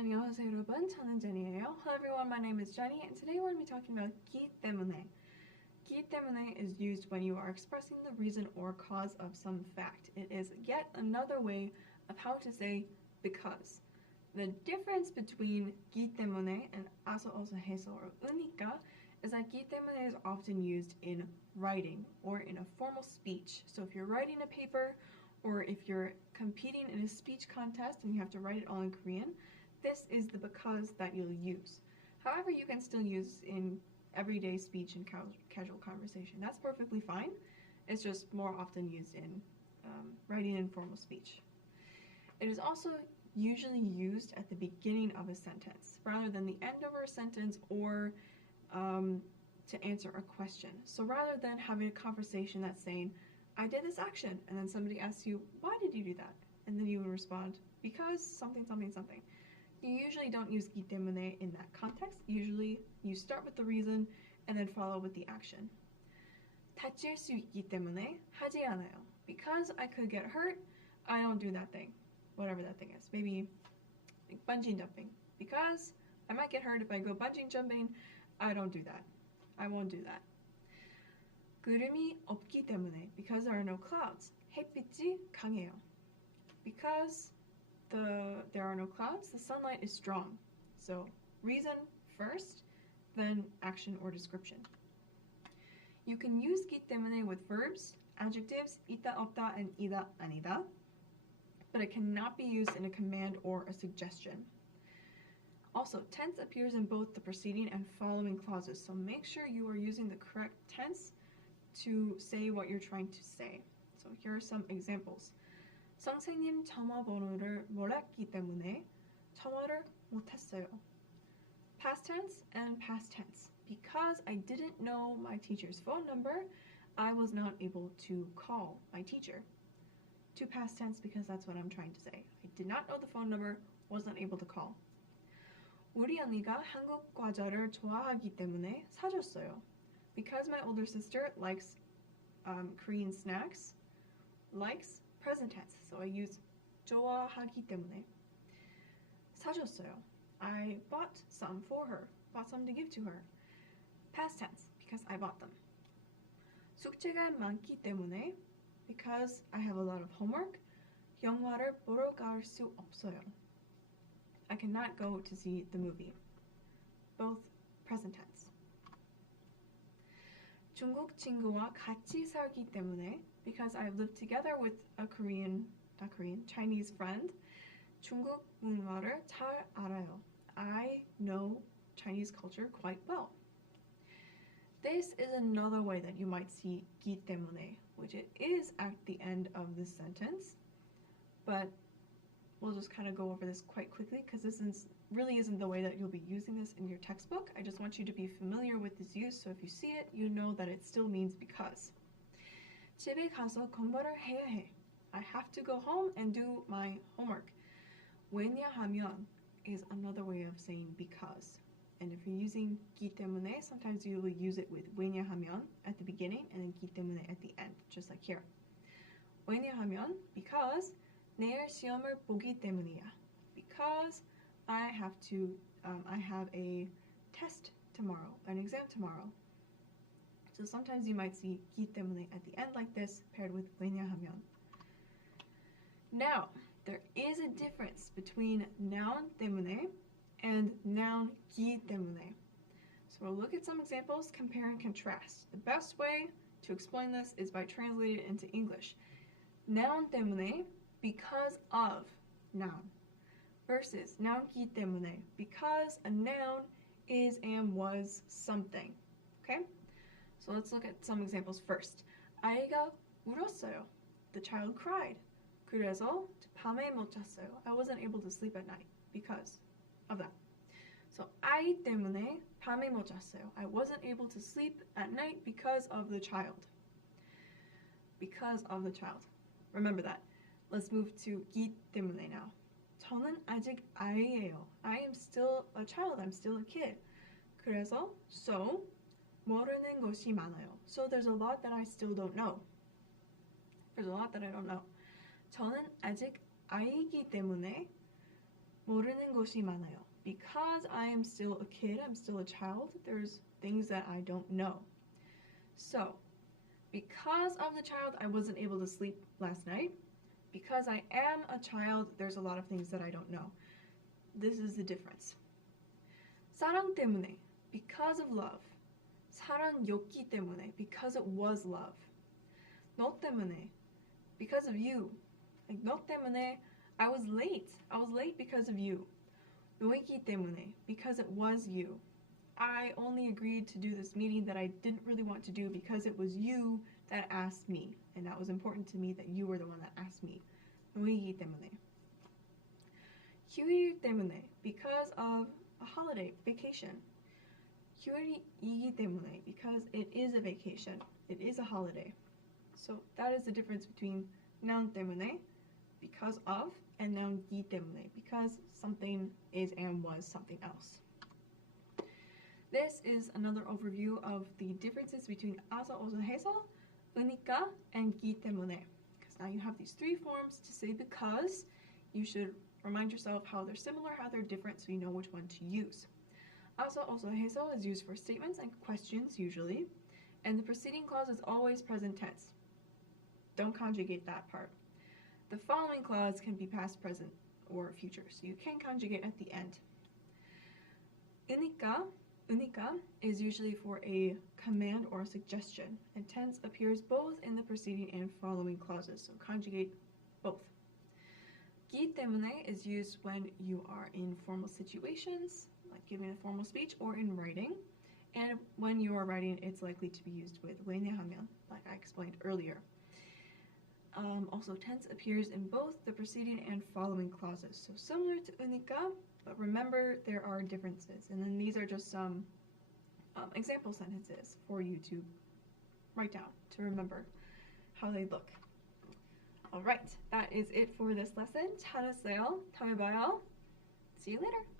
안녕하세요 여러분, 저는 제니예요. Hello everyone, my name is Jenny and today we're going to be talking about 기 때문에. 기 때문에 is used when you are expressing the reason or cause of some fact. It is yet another way of how to say because. The difference between 기 때문에 and also 해서 or 으니까 is that 기 때문에 is often used in writing or in a formal speech. So if you're writing a paper or if you're competing in a speech contest and you have to write it all in Korean, this is the because that you'll use. However, you can still use in everyday speech and casual conversation. That's perfectly fine. It's just more often used in writing and formal speech. It is also usually used at the beginning of a sentence rather than the end of a sentence or to answer a question. So rather than having a conversation that's saying, I did this action, and then somebody asks you, why did you do that? And then you would respond, because something, something, something. You usually don't use 기 때문에 in that context. Usually you start with the reason and then follow with the action. 다칠 수 있기 때문에 하지 않아요. Because I could get hurt, I don't do that thing. Whatever that thing is. Maybe like bungee jumping. Because I might get hurt if I go bungee jumping, I don't do that. I won't do that. 구름이 없기 때문에. Because there are no clouds. 햇빛이 강해요. Because there are no clouds, the sunlight is strong. So reason first, then action or description. You can use 기 때문에 with verbs, adjectives, 있다 없다 and 이다 아니다, but it cannot be used in a command or a suggestion. Also, tense appears in both the preceding and following clauses, so make sure you are using the correct tense to say what you're trying to say. So here are some examples. 선생님 전화번호를 몰랐기 때문에 전화를 못했어요. Past tense and past tense. Because I didn't know my teacher's phone number, I was not able to call my teacher. To past tense because that's what I'm trying to say. I did not know the phone number, wasn't able to call. 우리 언니가 한국 과자를 좋아하기 때문에 사줬어요. Because my older sister likes Korean snacks, likes present tense, so I use 좋아하기 때문에. 사줬어요. I bought some for her, bought some to give to her. Past tense, because I bought them. 숙제가 많기 때문에, because I have a lot of homework, 영화를 보러 갈 수 없어요. I cannot go to see the movie. Both present tense. 중국 친구와 같이 살기 때문에, because I've lived together with a Chinese friend. 중국 문화를 잘 알아요. I know Chinese culture quite well. This is another way that you might see 기 때문에, which it is at the end of this sentence, but we'll just kind of go over this quite quickly because this really isn't the way that you'll be using this in your textbook. I just want you to be familiar with this use, so if you see it, you know that it still means because. 집에 가서 공부를 해야 해. I have to go home and do my homework. 왜냐하면 is another way of saying because. And if you're using 기 때문에, sometimes you will use it with 왜냐하면 at the beginning and then 기 때문에 at the end, just like here. 왜냐하면 because 내일 시험을 보기 때문이야. Because I have a test tomorrow, an exam tomorrow. So sometimes you might see 기 때문에 at the end like this, paired with 왜냐하면. Now, there is a difference between noun 때문에 and noun 기 때문에. So we'll look at some examples, compare and contrast. The best way to explain this is by translating it into English. Noun 때문에, because of noun, versus noun 기 때문에, because a noun is and was something. Okay? So let's look at some examples first. 아이가 울었어요. The child cried. 그래서 밤에 못 잤어요. I wasn't able to sleep at night because of that. So 아이 때문에 밤에 못 잤어요. I wasn't able to sleep at night because of the child. Because of the child. Remember that. Let's move to 기 때문에 now. 저는 아직 아이예요. I am still a child. I'm still a kid. 그래서 so 모르는 것이 많아요. So there's a lot that I still don't know. There's a lot that I don't know. 저는 아직 아이기 때문에 모르는 것이 많아요. Because I am still a kid, I'm still a child, there's things that I don't know. So, because of the child, I wasn't able to sleep last night. Because I am a child, there's a lot of things that I don't know. This is the difference. 사랑 때문에, because of love. 사랑이었기 때문에, because it was love. 너 때문에, because of you. Like, 너 때문에, I was late. I was late because of you. 너이기 때문에, because it was you. I only agreed to do this meeting that I didn't really want to do because it was you that asked me. And that was important to me that you were the one that asked me. 너이기 때문에. 휴일 때문에, because of a holiday, vacation. 휴일이기 때문에, because it is a vacation. It is a holiday. So that is the difference between noun 때문에, because of, and noun이기 때문에, because something is and was something else. This is another overview of the differences between 아서, 어서, 해서, 으니까, and 기 때문에. Because now you have these three forms to say because. You should remind yourself how they're similar, how they're different, so you know which one to use. 아서, 어서, 해서 is used for statements and questions usually, and the preceding clause is always present tense. Don't conjugate that part. The following clause can be past, present, or future, so you can conjugate at the end. 으니까 is usually for a command or a suggestion, and tense appears both in the preceding and following clauses, so conjugate both. 기 때문에 is used when you are in formal situations, like giving a formal speech, or in writing, and when you are writing, it's likely to be used with 왜냐하면, like I explained earlier. Also, tense appears in both the preceding and following clauses, so similar to 으니까, but remember there are differences, and then these are just some example sentences for you to write down, to remember how they look. Alright, that is it for this lesson. 잘했어요. 다음에 봐요. See you later.